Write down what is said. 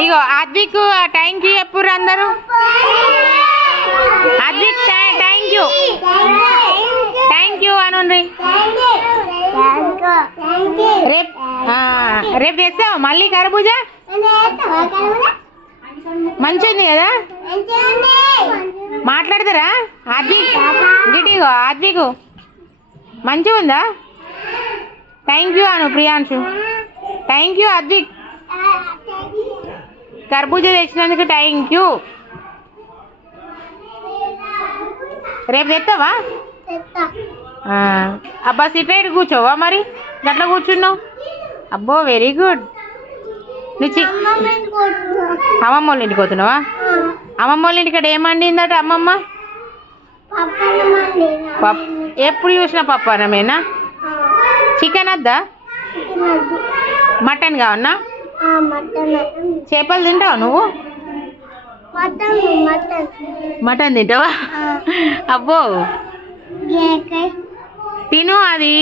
Ego Advik thank you చెప్పుర్రు అందరూ. Advik thank you అనుండ్రి. రేపు తెస్తావా మళ్ళీ కర్బూజా? మంచి ఉంది కదా, మాట్లాడతారా? అద్విక్ గిటిగో అద్విక్ మంచిగా ఉందా? Thank you Anu Priyanshu. Thank you Advik, కర్బూజా తెచ్చినందుకు థ్యాంక్ యూ. రేపు తెస్తావా? అబ్బా సిట్రైట్ కూర్చోవా మరి, గట్లా కూర్చున్నావు? అబ్బో వెరీ గుడ్. నువ్వు అమ్మమ్మ వాళ్ళ ఇంటికి పోతున్నావా? అమ్మమ్మ వాళ్ళ ఇంటికి ఏం వండిందట అమ్మమ్మ? ఎప్పుడు చూసినా పప్పు అన్నమేనా? చికెన్ వద్దా? మటన్ కావన్నా? చేపలు తింటావా నువ్వు? మటన్ తింటావా? అబ్బో తిను అది.